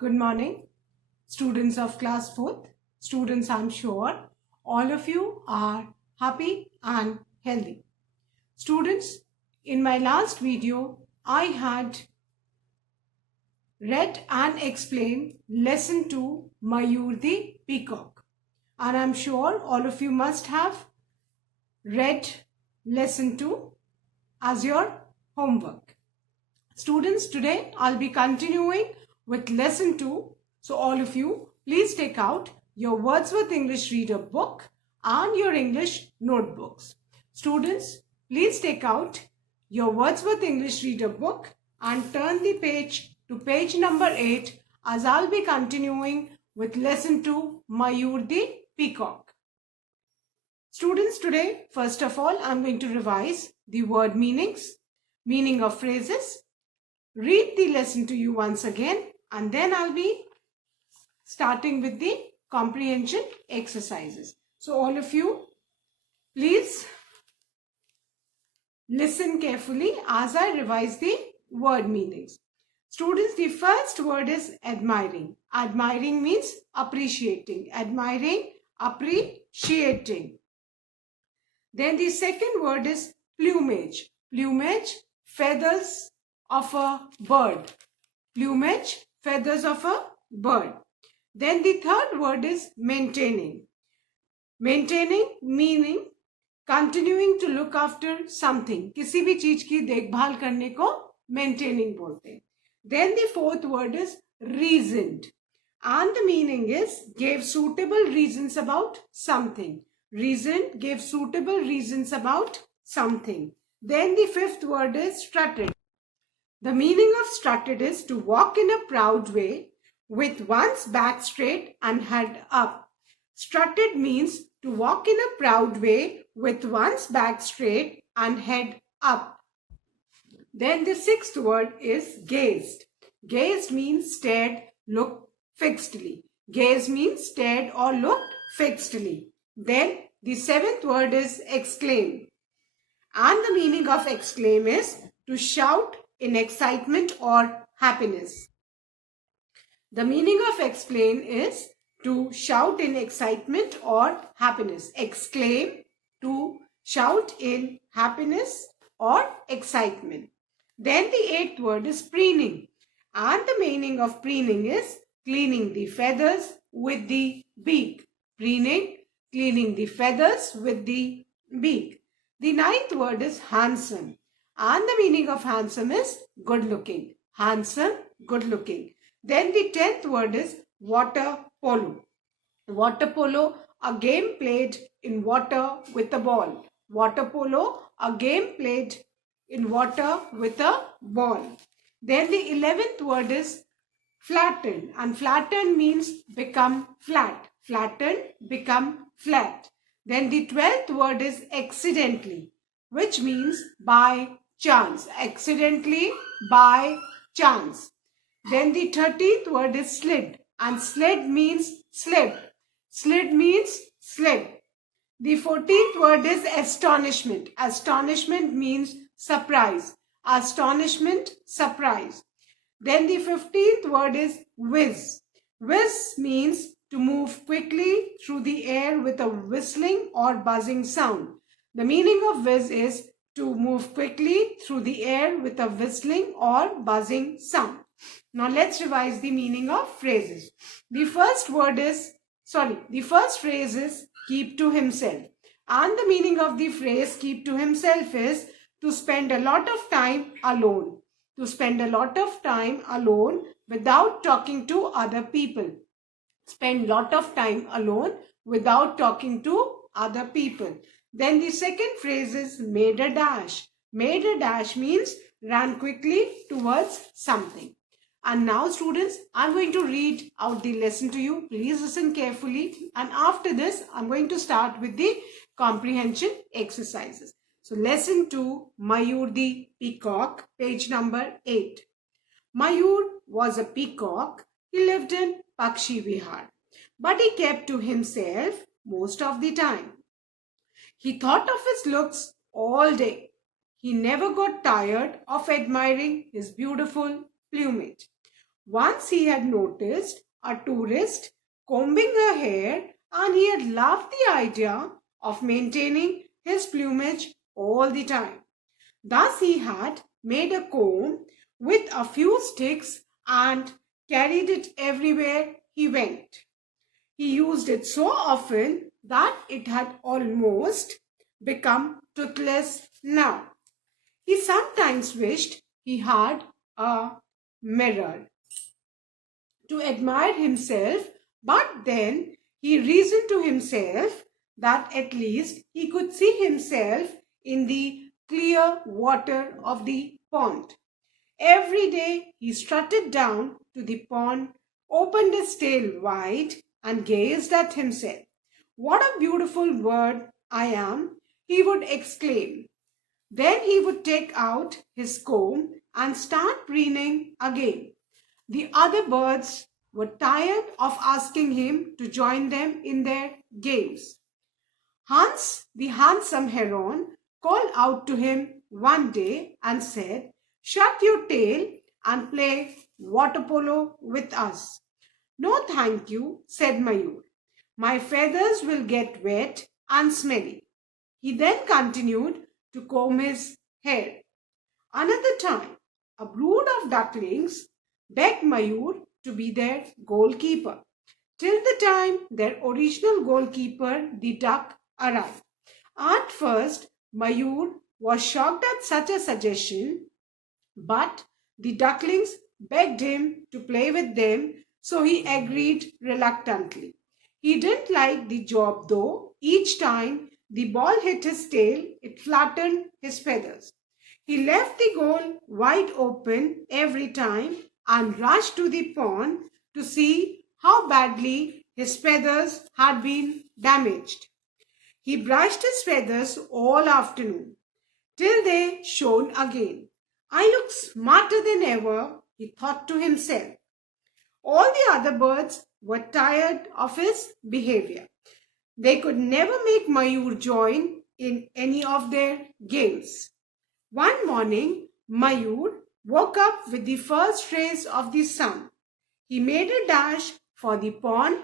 Good morning, students of class 4th. Students, I'm sure all of you are happy and healthy. Students, in my last video, I had read and explained lesson 2, Mayur the Peacock. And I'm sure all of you must have read lesson 2 as your homework. Students, today I'll be continuing with lesson 2. So all of you, please take out your Wordsworth English Reader book and your English notebooks. Students, please take out your Wordsworth English Reader book and turn the page to page number 8 as I'll be continuing with lesson 2, Mayur the Peacock. Students, today, first of all, I'm going to revise the word meanings, meaning of phrases, read the lesson to you once again, and then I'll be starting with the comprehension exercises. So all of you, please listen carefully as I revise the word meanings. Students, the first word is admiring. Admiring means appreciating. Admiring, appreciating. Then the second word is plumage. Plumage, feathers of a bird. Plumage, feathers of a bird. Then the third word is maintaining. Maintaining meaning continuing to look after something. किसी भी चीज की देखभाल करने को maintaining बोलते हैं. Then the fourth word is reasoned. And the meaning is gave suitable reasons about something. Reasoned, gave suitable reasons about something. Then the fifth word is strutted. The meaning of strutted is to walk in a proud way with one's back straight and head up. Strutted means to walk in a proud way with one's back straight and head up. Then the sixth word is gazed. Gazed means stared, looked fixedly. Gaze means stared or looked fixedly. Then the seventh word is exclaim. And the meaning of exclaim is to shout in excitement or happiness. The meaning of explain is to shout in excitement or happiness. Exclaim, to shout in happiness or excitement. Then the eighth word is preening. And the meaning of preening is cleaning the feathers with the beak. Preening, cleaning the feathers with the beak. The ninth word is handsome. And the meaning of handsome is good looking. Handsome, good looking. Then the 10th word is water polo. Water polo, a game played in water with a ball. Water polo, a game played in water with a ball. Then the 11th word is flatten. And flatten means become flat. Flatten, become flat. Then the 12th word is accidentally, which means by chance. Accidentally, by chance. Then the 13th word is slid. And slid means slip. Slid means slip. The 14th word is astonishment. Astonishment means surprise. Astonishment, surprise. Then the 15th word is whiz. Whiz means to move quickly through the air with a whistling or buzzing sound. The meaning of whiz is to move quickly through the air with a whistling or buzzing sound. Now let's revise the meaning of phrases. The first phrase is keep to himself. And the meaning of the phrase keep to himself is to spend a lot of time alone. To spend a lot of time alone without talking to other people. Spend lot of time alone without talking to other people. Then the second phrase is made a dash. Made a dash means ran quickly towards something. And now students, I'm going to read out the lesson to you. Please listen carefully. And after this, I'm going to start with the comprehension exercises. So lesson 2, Mayur the Peacock, page number 8. Mayur was a peacock. He lived in Pakshi Vihar. But he kept to himself most of the time. He thought of his looks all day. He never got tired of admiring his beautiful plumage. Once he had noticed a tourist combing her hair, and he had loved the idea of maintaining his plumage all the time. Thus he had made a comb with a few sticks and carried it everywhere he went. He used it so often that it had almost become toothless now. He sometimes wished he had a mirror to admire himself, but then he reasoned to himself that at least he could see himself in the clear water of the pond. Every day he strutted down to the pond, opened his tail wide, and gazed at himself. "What a beautiful bird I am!" he would exclaim. Then he would take out his comb and start preening again. The other birds were tired of asking him to join them in their games. Hans, the handsome heron, called out to him one day and said, "Shut your tail and play water polo with us." "No, thank you," said Mayur. "My feathers will get wet and smelly." He then continued to comb his hair. Another time, a brood of ducklings begged Mayur to be their goalkeeper till the time their original goalkeeper, the duck, arrived. At first, Mayur was shocked at such a suggestion, but the ducklings begged him to play with them, so he agreed reluctantly. He didn't like the job though. Each time the ball hit his tail, it flattened his feathers. He left the goal wide open every time and rushed to the pond to see how badly his feathers had been damaged. He brushed his feathers all afternoon till they shone again. "I look smarter than ever," he thought to himself. All the other birds were tired of his behavior. They could never make Mayur join in any of their games. One morning, Mayur woke up with the first rays of the sun. He made a dash for the pond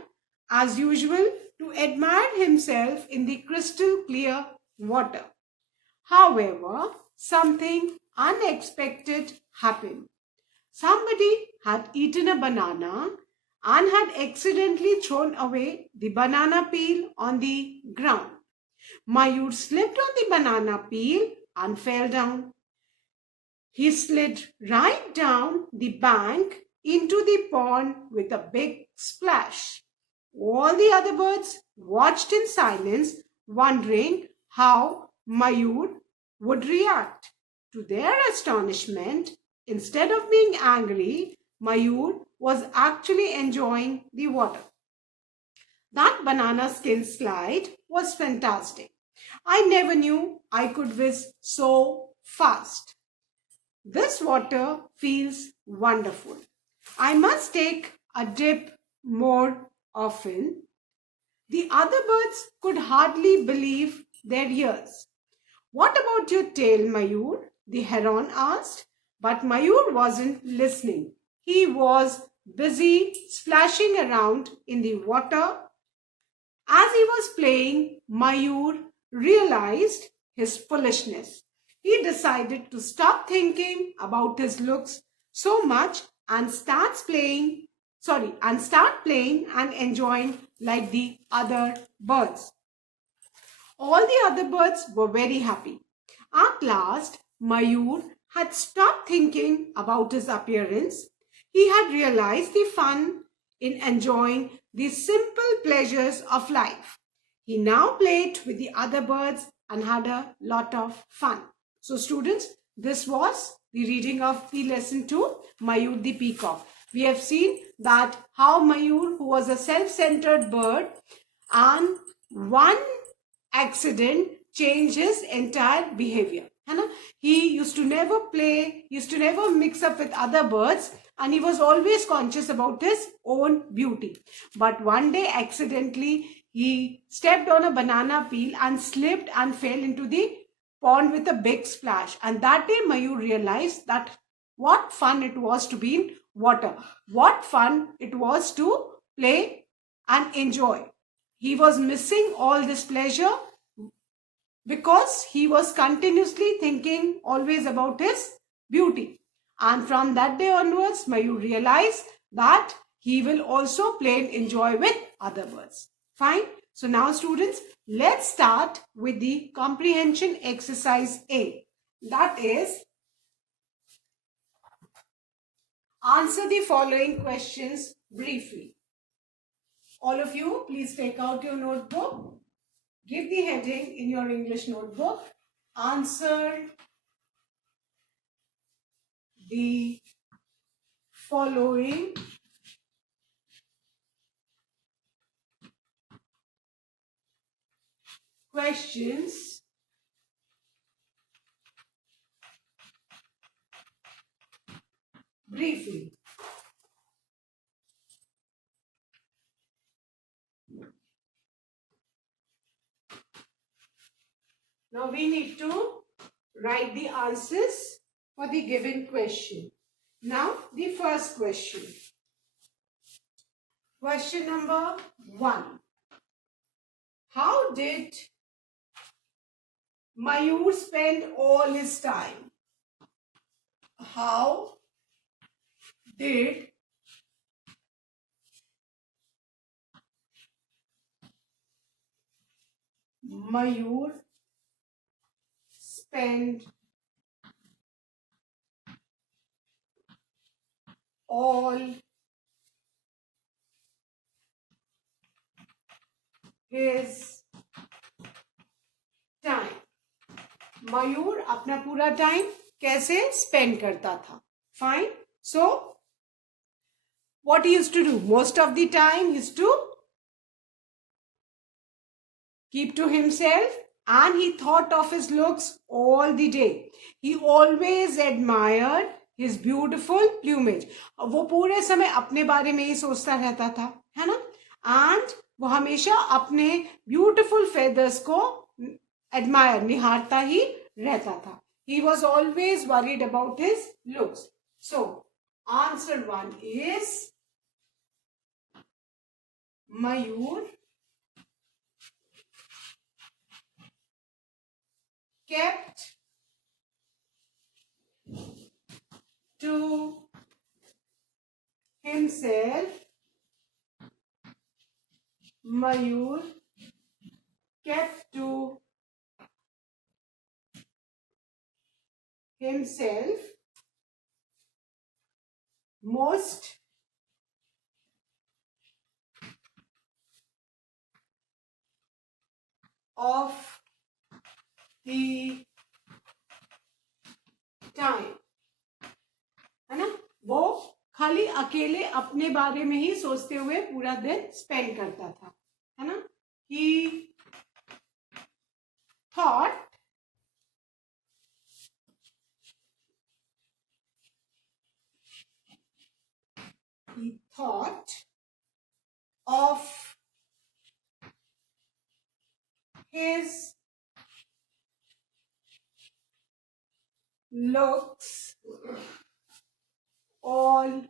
as usual to admire himself in the crystal clear water. However, something unexpected happened. Somebody had eaten a banana and had accidentally thrown away the banana peel on the ground. Mayur slipped on the banana peel and fell down. He slid right down the bank into the pond with a big splash. All the other birds watched in silence, wondering how Mayur would react. To their astonishment, instead of being angry, Mayur was actually enjoying the water. That banana skin slide was fantastic. I never knew I could whiz so fast. This water feels wonderful. I must take a dip more often. The other birds could hardly believe their ears. "What about your tail, Mayur?" the heron asked. But Mayur wasn't listening. He was busy splashing around in the water. As he was playing, Mayur realized his foolishness. He decided to stop thinking about his looks so much and start playing and enjoying like the other birds. All the other birds were very happy. At last, Mayur had stopped thinking about his appearance. He had realized the fun in enjoying the simple pleasures of life. He now played with the other birds and had a lot of fun. So students, this was the reading of the lesson 2, Mayur the Peacock. We have seen that how Mayur, who was a self-centered bird, and one accident changed his entire behavior. He used to never play, used to never mix up with other birds, and he was always conscious about his own beauty. But one day, accidentally, he stepped on a banana peel and slipped and fell into the pond with a big splash. And that day, Mayur realized that what fun it was to be in water. What fun it was to play and enjoy. He was missing all this pleasure because he was continuously thinking always about his beauty. And from that day onwards, Mayur realized that he will also play and enjoy with other birds. Fine. So now students, let's start with the comprehension exercise A. That is, answer the following questions briefly. All of you, please take out your notebook. Give the heading in your English notebook. Answer the following questions briefly. Now we need to write the answers for the given question. Now the first question. Question number 1. How did Mayur spend all his time? How did Mayur spend all his time? मयूर अपना पूरा time कैसे spend करता था? Fine. So what he used to do most of the time is to keep to himself, and he thought of his looks all the day. He always admired his beautiful plumage. वो पूरे समय अपने बारे में ही सोचता रहता था, है ना? And वो हमेशा अपने beautiful feathers को admire, निहारता ही रहता था. He was always worried about his looks. So, answer 1 is Mayur kept to himself. Mayur kept to himself most of the time. है ना? वो खाली अकेले अपने बारे में ही सोचते हुए पूरा दिन स्पेंड करता था, है ना? He thought of his looks all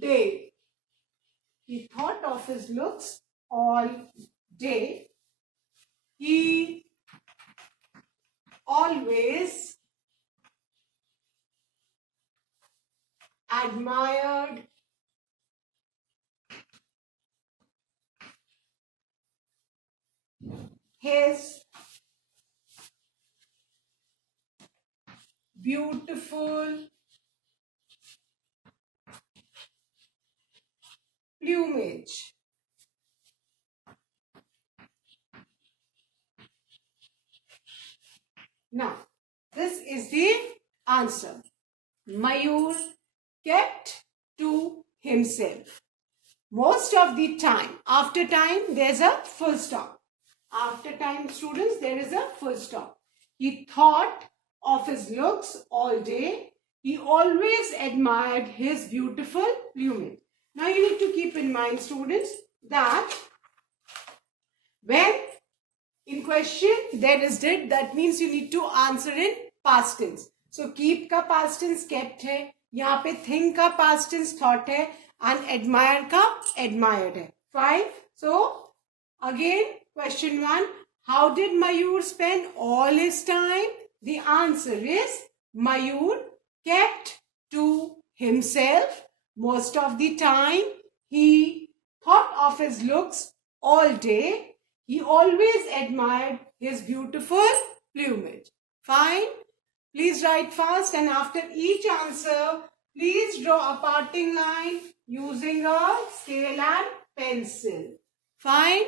day. He thought of his looks all day. He always admired his beautiful plumage. Now, this is the answer. Mayur kept to himself most of the time. After time, there's a full stop. After time, students, there is a full stop. He thought of his looks all day. He always admired his beautiful plumage. Now, you need to keep in mind, students, that when in question there is did, that means you need to answer in past tense. So, keep का past tense kept है, यहाँ पे think का past tense thought है and admire का admired है. Fine. So again question 1. How did Mayur spend all his time? The answer is Mayur kept to himself most of the time. He thought of his looks all day. He always admired his beautiful plumage. Fine. Please write fast, and after each answer, please draw a parting line using a scale and pencil. Fine.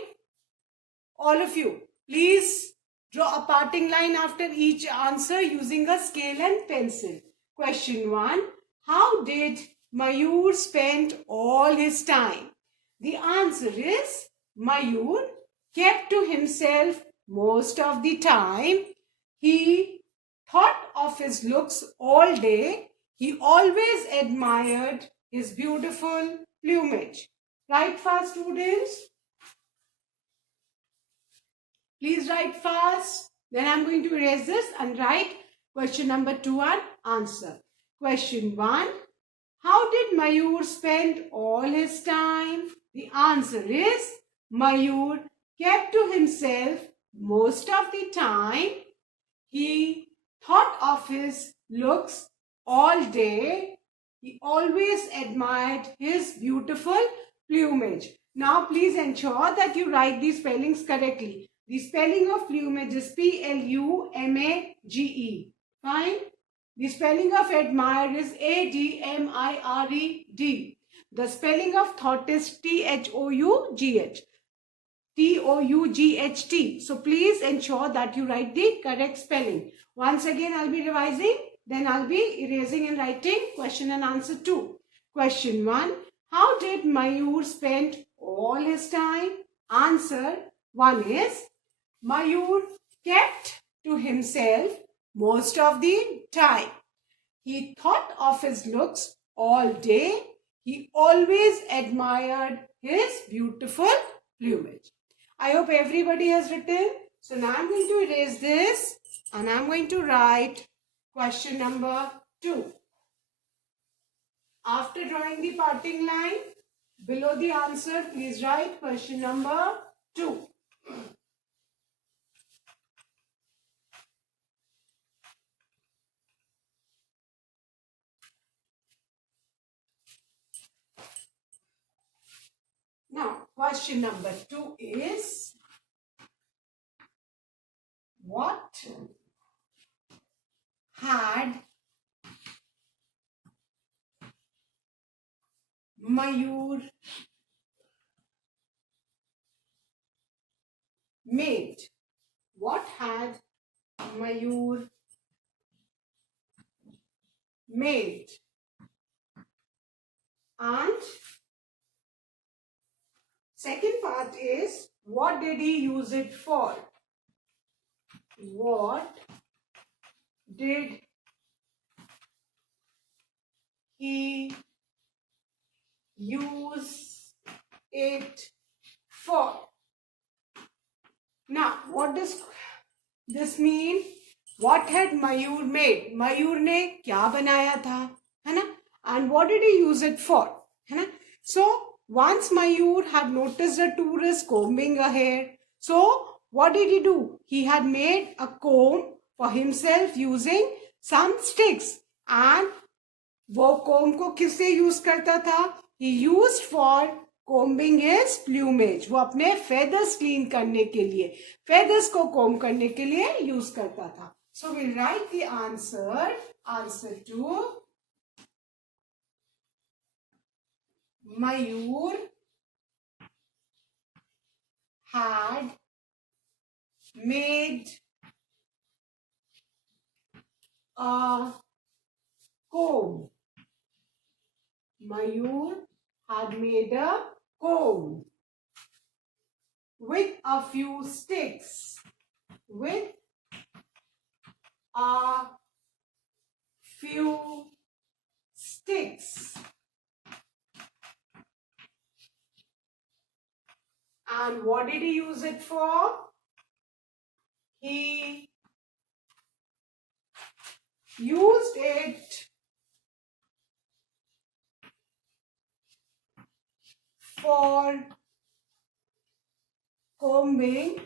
All of you, please draw a parting line after each answer using a scale and pencil. Question 1. How did Mayur spend all his time? The answer is Mayur kept to himself most of the time. He thought of his looks all day. He always admired his beautiful plumage. Write fast, students. Please write fast. Then I'm going to erase this and write question number 2 and answer. Question 1. How did Mayur spend all his time? The answer is Mayur kept to himself most of the time. He thought of his looks all day. He always admired his beautiful plumage. Now please ensure that you write these spellings correctly. The spelling of plumage is Plumage. Fine. The spelling of admire is Admired. The spelling of thought is Thouugh. Tought. So please ensure that you write the correct spelling. Once again, I'll be revising. Then I'll be erasing and writing question and answer 2. Question 1. How did Mayur spend all his time? Answer 1 is Mayur kept to himself most of the time. He thought of his looks all day. He always admired his beautiful plumage. I hope everybody has written. So now I'm going to erase this and I'm going to write question number 2. After drawing the parting line, below the answer, please write question number 2. Now, question number 2 is, what had Mayur made? What had Mayur made? And second part is, what did he use it for? What did he use it for? Now, what does this mean? What had Mayur made? Mayur ने क्या बनाया था, है ना? And what did he use it for? है ना? So, once Mayur had noticed a tourist combing a hair. So, what did he do? He had made a comb for himself using some sticks. And वो comb को किससे use करता था? He used for combing his plumage. वो अपने feathers clean करने के लिए, feathers को comb करने के लिए use करता था. So we'll write the answer. Answer 2. Mayur had made a comb. Mayur had made a comb with a few sticks. With a few sticks. And what did he use it for? He used it for combing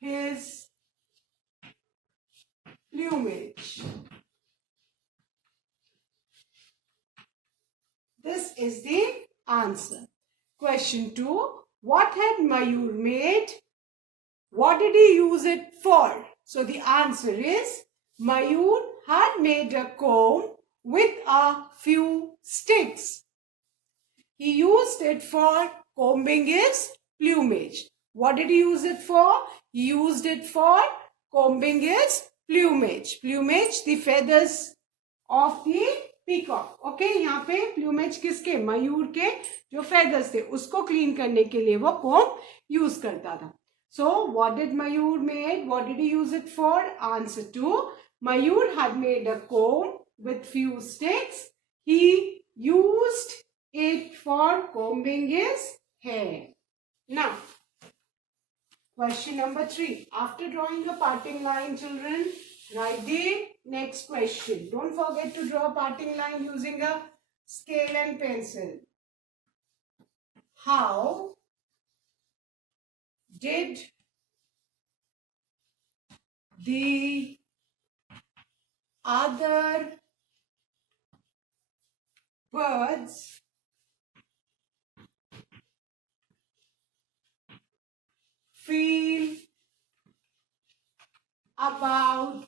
his plumage. This is the answer. Question 2. What had Mayur made? What did he use it for? So the answer is Mayur had made a comb with a few sticks. He used it for combing his plumage. What did he use it for? He used it for combing his plumage. Plumage, the feathers of the peacock. Okay, यहाँ पे plumage किसके? मयूर के जो feathers थे उसको clean करने के लिए वो कोम यूज करता था. So what did Mayur made? What did he use it for? Answer 2. Mayur had made a comb with few sticks. He used it for combing his hair. Now, question number 3. After drawing a parting line, children, write the next question. Don't forget to draw a parting line using a scale and pencil. How did the other birds feel about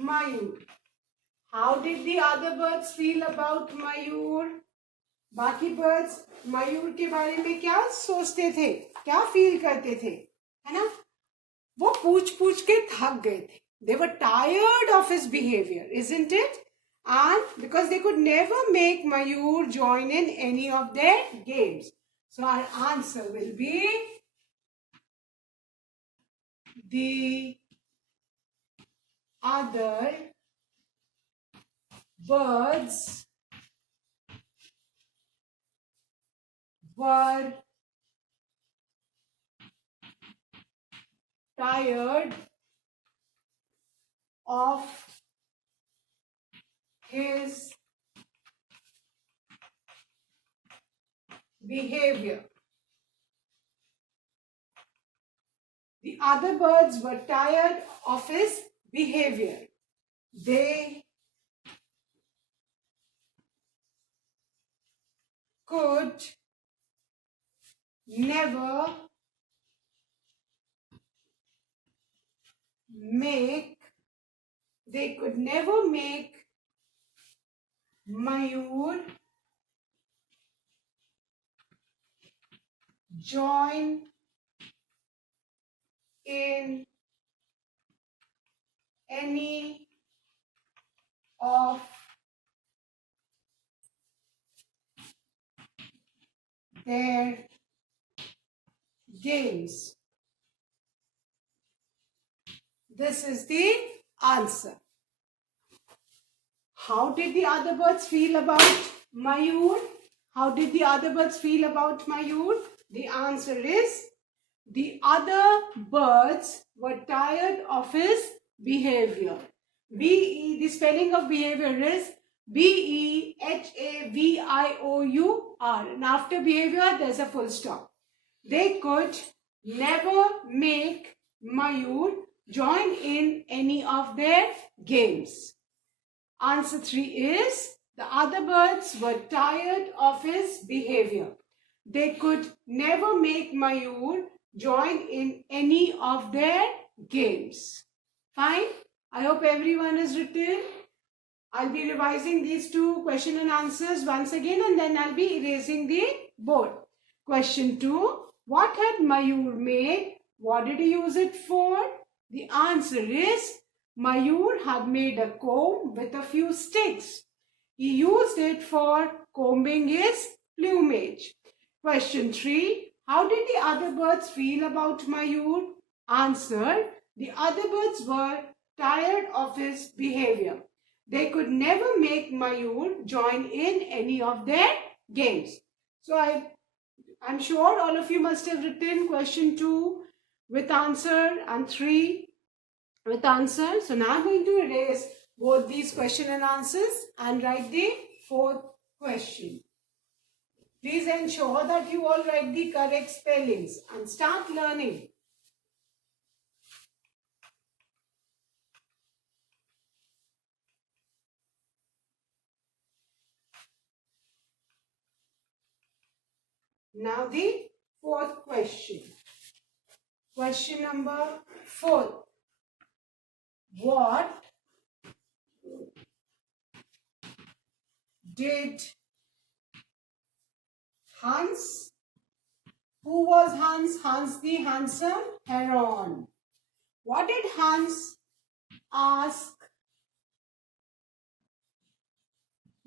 Mayur? How did the other birds feel about Mayur? बाकी birds मयूर के बारे में क्या सोचते थे, क्या feel करते थे, है ना? वो पूछ पूछ के थक गए थे. They were tired of his behavior, isn't it? And because they could never make Mayur join in any of their games. So our answer will be the other birds were tired of his behavior. The other birds were tired of his behavior. They could never make Mayur join in any of their games. This is the answer. How did the other birds feel about Mayur? How did the other birds feel about Mayur? The answer is the other birds were tired of his behavior. The spelling of behavior is Behavior. And after behavior, there's a full stop. They could never make Mayur join in any of their games. Answer 3 is the other birds were tired of his behavior. They could never make Mayur join in any of their games. Fine. I hope everyone has written. I'll be revising these two question and answers once again and then I'll be erasing the board. Question 2. What had Mayur made? What did he use it for? The answer is Mayur had made a comb with a few sticks. He used it for combing his plumage. Question 3. How did the other birds feel about Mayur? Answer. The other birds were tired of his behavior. They could never make Mayur join in any of their games. So I'm sure all of you must have written question 2 with answer and 3 with answer. So now I'm going to erase both these question and answers and write the fourth question. Please ensure that you all write the correct spellings and start learning. Now the fourth question. Question number 4. What did Hans, who was Hans? Hans the handsome heron. What did Hans ask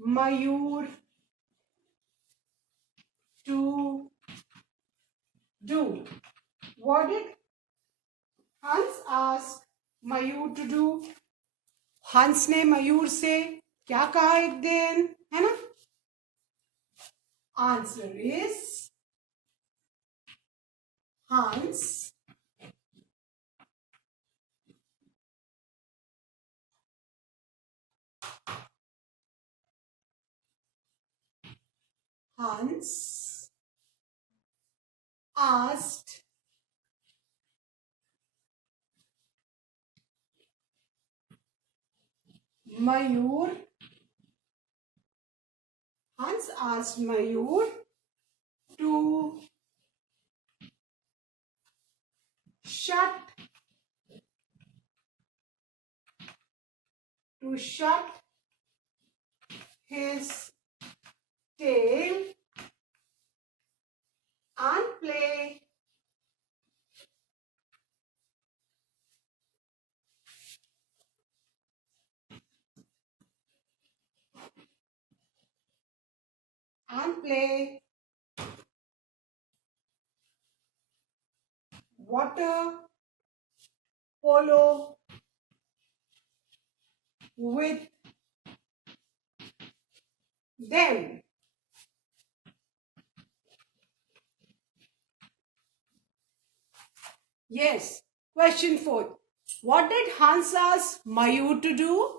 Mayur to do? What did Hans ask Mayur to do? Hans ने मयूर से क्या कहा एक दिन, है ना? Answer is Hans asked Mayur. Hans asked Mayur to shut his tail and play water polo with them. Yes. Question 4. What did Hans ask Mayur to do?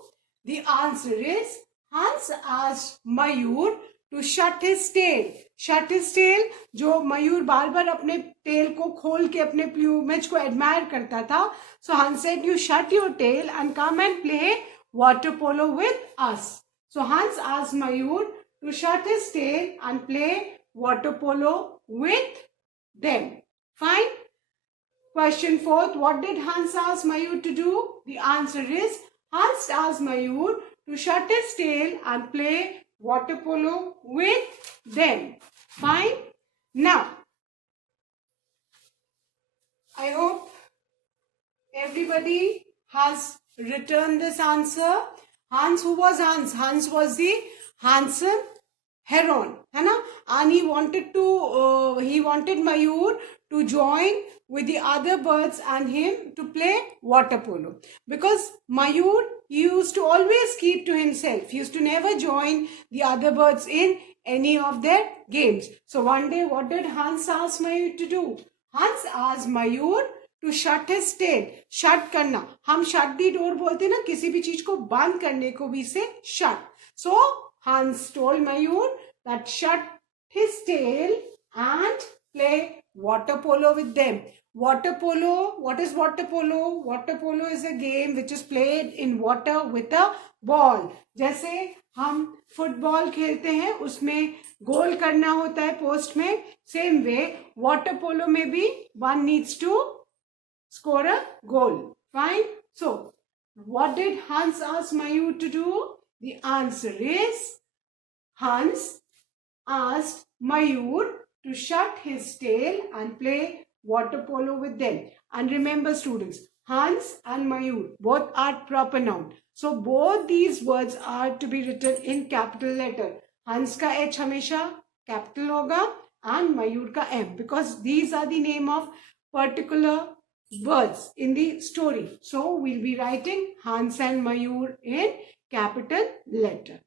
The answer is Hans asked Mayur to shut his tail. Shut his tail, जो मयूर बार बार अपने tell को खोल के अपने plumage को admire करता था. So Hans said, you shut your tail and come and play water polo with us. So Hans asked Mayur to shut his tail and play water polo with them. Fine. Question 4. What did Hans ask Mayur to do? The answer is Hans asked Mayur to shut his tail and play water polo with them. Fine. Now, I hope everybody has written this answer. Hans, who was Hans? Hans was the handsome heron, है ना? And he wanted Mayur to join with the other birds and him to play water polo, because Mayur used to always keep to himself. He used to never join the other birds in any of their games. So one day, what did Hans ask Mayur to do? Hans asked Mayur to shut his tail. Shut करना, हम shut the door बोलते ना, किसी भी चीज को बंद करने को भी से shut. So Hans told Mayur that shut his tail and play water polo with them. Water polo, what is water polo? Water polo is a game which is played in water with a ball. जैसे हम football खेलते हैं, उसमें गोल करना होता है post में. Same way, water polo में भी one needs to score a goal. Fine. So, what did Hans ask Mayur to do? The answer is Hans asked Mayur to shut his tail and play water polo with them. And remember, students, Hans and Mayur both are proper noun. So both these words are to be written in capital letter. Hans ka H हमेशा capital होगा and Mayur ka M, because these are the name of particular birds in the story. So we'll be writing Hans and Mayur in capital letter.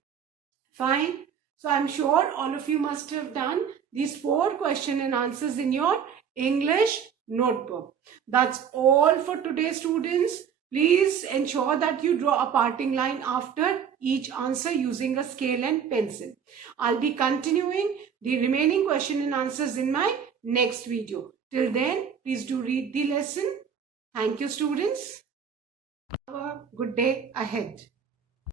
Fine. So I'm sure all of you must have done these 4 question and answers in your English notebook. That's all for today, students. Please ensure that you draw a parting line after each answer using a scale and pencil. I'll be continuing the remaining question and answers in my next video. Till then, please do read the lesson. Thank you, students. Have a good day ahead.